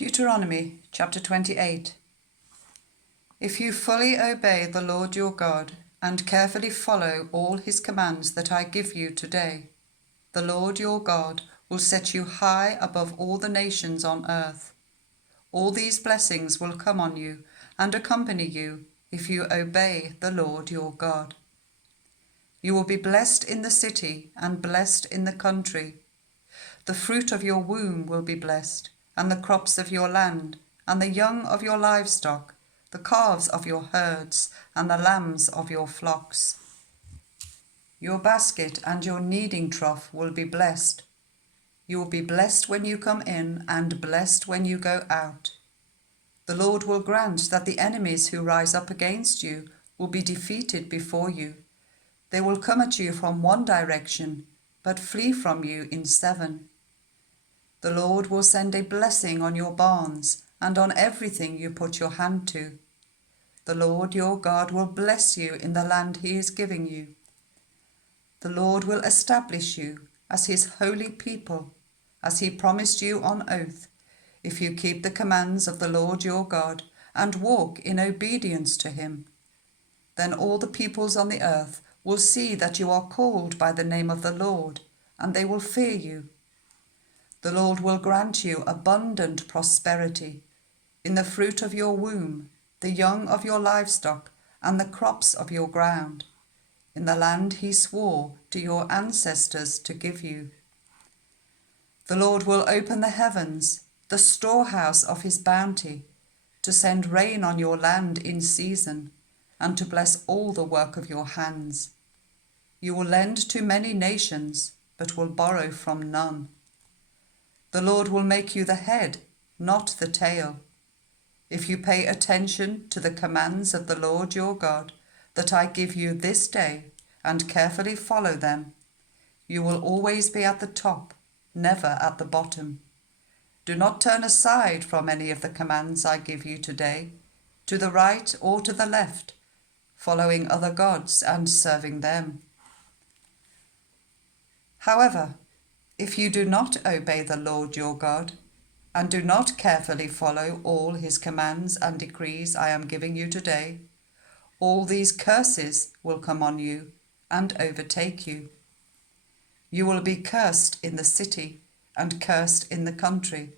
Deuteronomy chapter 28. If you fully obey the Lord your God and carefully follow all his commands that I give you today, the Lord your God will set you high above all the nations on earth. All these blessings will come on you and accompany you if you obey the Lord your God. You will be blessed in the city and blessed in the country. The fruit of your womb will be blessed, and the crops of your land, and the young of your livestock, the calves of your herds, and the lambs of your flocks. Your basket and your kneading trough will be blessed. You will be blessed when you come in, and blessed when you go out. The Lord will grant that the enemies who rise up against you will be defeated before you. They will come at you from one direction, but flee from you in 7. The Lord will send a blessing on your barns and on everything you put your hand to. The Lord your God will bless you in the land he is giving you. The Lord will establish you as his holy people, as he promised you on oath, if you keep the commands of the Lord your God and walk in obedience to him. Then all the peoples on the earth will see that you are called by the name of the Lord, and they will fear you. The Lord will grant you abundant prosperity in the fruit of your womb, the young of your livestock, and the crops of your ground, in the land he swore to your ancestors to give you. The Lord will open the heavens, the storehouse of his bounty, to send rain on your land in season, and to bless all the work of your hands. You will lend to many nations, but will borrow from none. The Lord will make you the head, not the tail. If you pay attention to the commands of the Lord your God that I give you this day and carefully follow them, you will always be at the top, never at the bottom. Do not turn aside from any of the commands I give you today, to the right or to the left, following other gods and serving them. However, if you do not obey the Lord your God, and do not carefully follow all his commands and decrees I am giving you today, all these curses will come on you and overtake you. You will be cursed in the city and cursed in the country.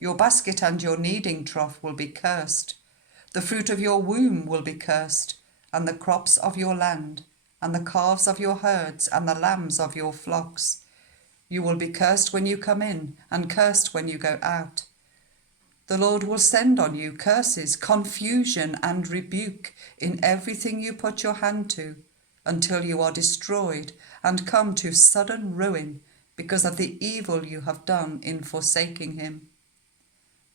Your basket and your kneading trough will be cursed. The fruit of your womb will be cursed, and the crops of your land, and the calves of your herds, and the lambs of your flocks. You will be cursed when you come in, and cursed when you go out. The Lord will send on you curses, confusion, and rebuke in everything you put your hand to, until you are destroyed and come to sudden ruin because of the evil you have done in forsaking him.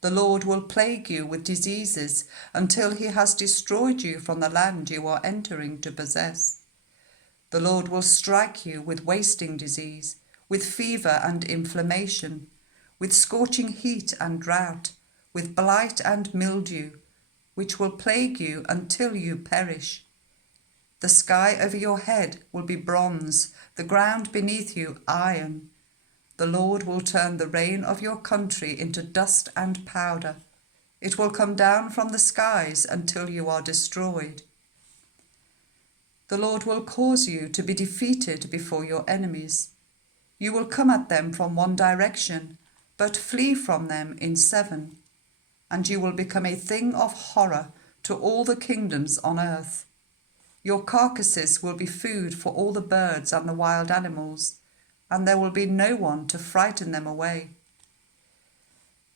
The Lord will plague you with diseases until he has destroyed you from the land you are entering to possess. The Lord will strike you with wasting disease, with fever and inflammation, with scorching heat and drought, with blight and mildew, which will plague you until you perish. The sky over your head will be bronze, the ground beneath you iron. The Lord will turn the rain of your country into dust and powder. It will come down from the skies until you are destroyed. The Lord will cause you to be defeated before your enemies. You will come at them from one direction, but flee from them in 7, and you will become a thing of horror to all the kingdoms on earth. Your carcasses will be food for all the birds and the wild animals, and there will be no one to frighten them away.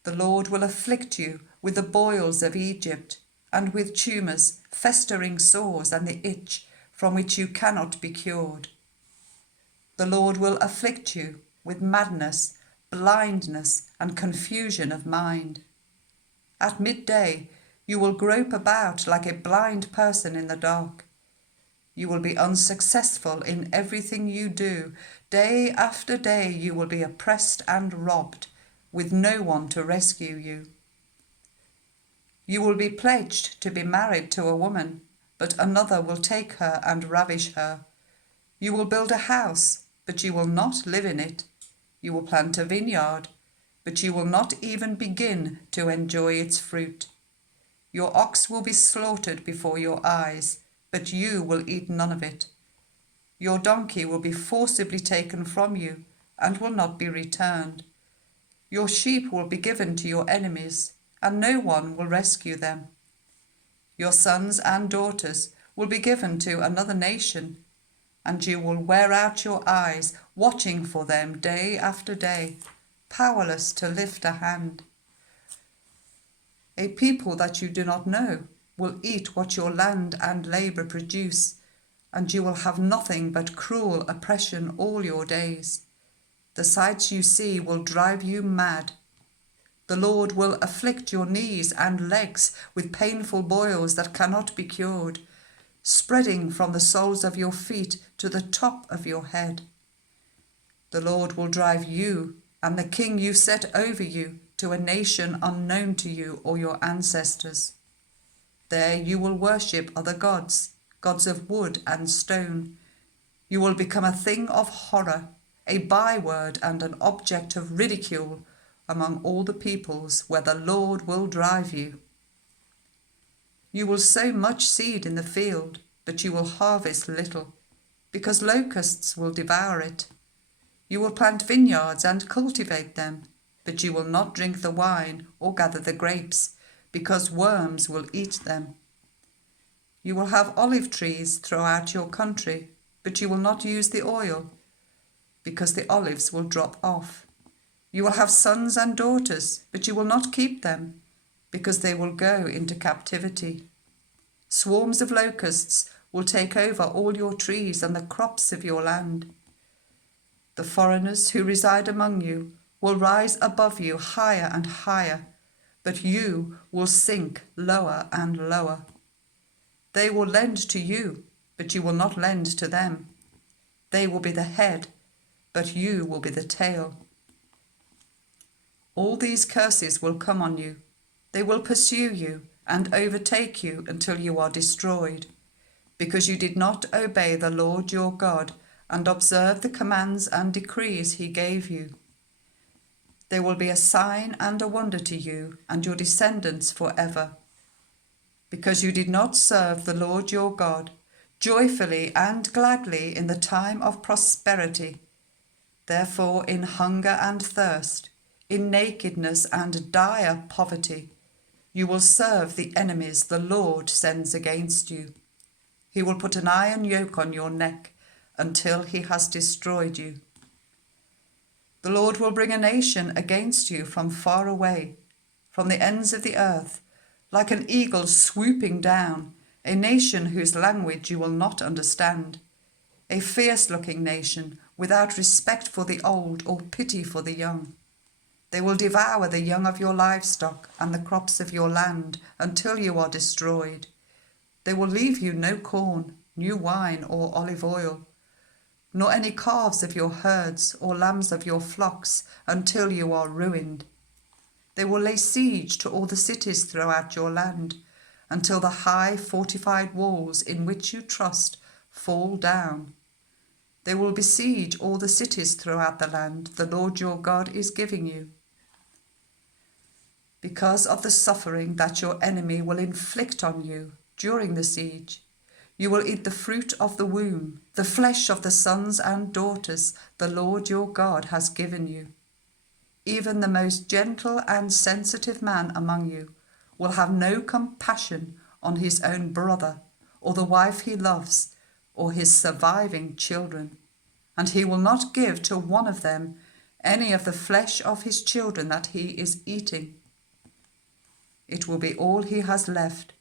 The Lord will afflict you with the boils of Egypt, and with tumours, festering sores, and the itch from which you cannot be cured. The Lord will afflict you with madness, blindness, and confusion of mind. At midday you will grope about like a blind person in the dark. You will be unsuccessful in everything you do. Day after day you will be oppressed and robbed, with no one to rescue you. You will be pledged to be married to a woman, but another will take her and ravish her. You will build a house, but you will not live in it. You will plant a vineyard, but you will not even begin to enjoy its fruit. Your ox will be slaughtered before your eyes, but you will eat none of it. Your donkey will be forcibly taken from you and will not be returned. Your sheep will be given to your enemies, and no one will rescue them. Your sons and daughters will be given to another nation, and you will wear out your eyes watching for them day after day, powerless to lift a hand. A people that you do not know will eat what your land and labour produce, and you will have nothing but cruel oppression all your days. The sights you see will drive you mad. The Lord will afflict your knees and legs with painful boils that cannot be cured, spreading from the soles of your feet to the top of your head. The Lord will drive you and the king you set over you to a nation unknown to you or your ancestors. There you will worship other gods, gods of wood and stone. You will become a thing of horror, a byword and an object of ridicule among all the peoples where the Lord will drive you. You will sow much seed in the field, but you will harvest little, because locusts will devour it. You will plant vineyards and cultivate them, but you will not drink the wine or gather the grapes, because worms will eat them. You will have olive trees throughout your country, but you will not use the oil, because the olives will drop off. You will have sons and daughters, but you will not keep them, because they will go into captivity. Swarms of locusts will take over all your trees and the crops of your land. The foreigners who reside among you will rise above you higher and higher, but you will sink lower and lower. They will lend to you, but you will not lend to them. They will be the head, but you will be the tail. All these curses will come on you. They will pursue you and overtake you until you are destroyed, because you did not obey the Lord your God and observe the commands and decrees he gave you. They will be a sign and a wonder to you and your descendants forever, because you did not serve the Lord your God joyfully and gladly in the time of prosperity. Therefore, in hunger and thirst, in nakedness and dire poverty, you will serve the enemies the Lord sends against you. He will put an iron yoke on your neck until he has destroyed you. The Lord will bring a nation against you from far away, from the ends of the earth, like an eagle swooping down, a nation whose language you will not understand, a fierce-looking nation without respect for the old or pity for the young. They will devour the young of your livestock and the crops of your land until you are destroyed. They will leave you no corn, new wine, or olive oil, nor any calves of your herds or lambs of your flocks until you are ruined. They will lay siege to all the cities throughout your land until the high fortified walls in which you trust fall down. They will besiege all the cities throughout the land the Lord your God is giving you. Because of the suffering that your enemy will inflict on you during the siege, you will eat the fruit of the womb, the flesh of the sons and daughters the Lord your God has given you. Even the most gentle and sensitive man among you will have no compassion on his own brother, or the wife he loves, or his surviving children, and he will not give to one of them any of the flesh of his children that he is eating. It will be all he has left,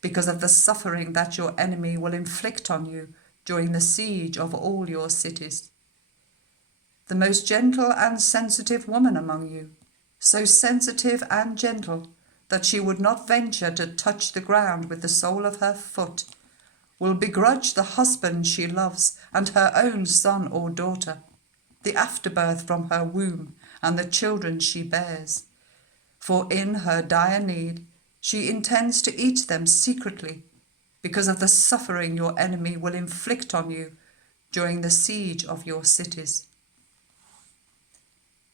because of the suffering that your enemy will inflict on you during the siege of all your cities. The most gentle and sensitive woman among you, so sensitive and gentle that she would not venture to touch the ground with the sole of her foot, will begrudge the husband she loves and her own son or daughter, the afterbirth from her womb and the children she bears. For in her dire need she intends to eat them secretly, because of the suffering your enemy will inflict on you during the siege of your cities.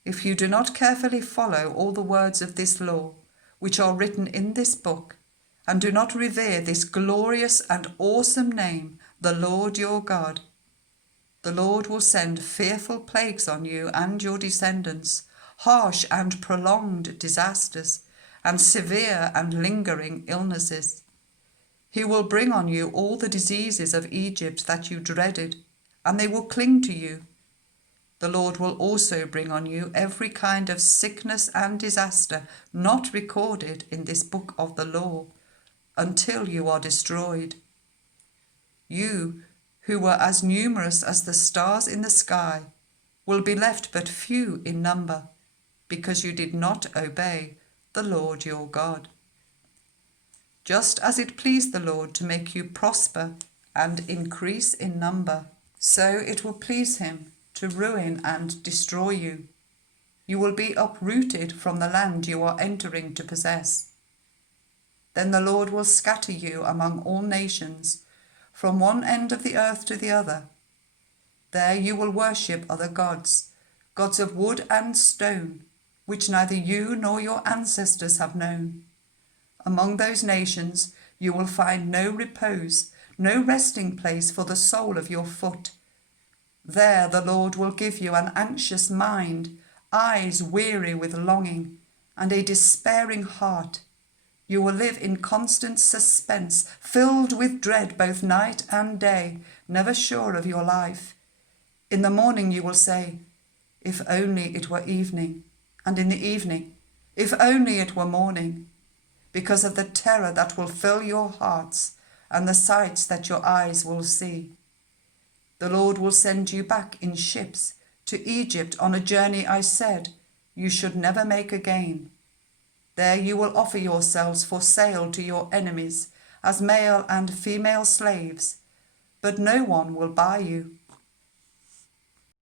If you do not carefully follow all the words of this law, which are written in this book, and do not revere this glorious and awesome name, the Lord your God, the Lord will send fearful plagues on you and your descendants, harsh and prolonged disasters, and severe and lingering illnesses. He will bring on you all the diseases of Egypt that you dreaded, and they will cling to you. The Lord will also bring on you every kind of sickness and disaster not recorded in this book of the law, until you are destroyed. You, who were as numerous as the stars in the sky, will be left but few in number, because you did not obey the Lord your God. Just as it pleased the Lord to make you prosper and increase in number, so it will please him to ruin and destroy you. You will be uprooted from the land you are entering to possess. Then the Lord will scatter you among all nations, from one end of the earth to the other. There you will worship other gods, gods of wood and stone, which neither you nor your ancestors have known. Among those nations you will find no repose, no resting place for the sole of your foot. There the Lord will give you an anxious mind, eyes weary with longing, and a despairing heart. You will live in constant suspense, filled with dread both night and day, never sure of your life. In the morning you will say, "If only it were evening," and in the evening, "If only it were morning," because of the terror that will fill your hearts and the sights that your eyes will see. The Lord will send you back in ships to Egypt on a journey I said you should never make again. There you will offer yourselves for sale to your enemies as male and female slaves, but no one will buy you,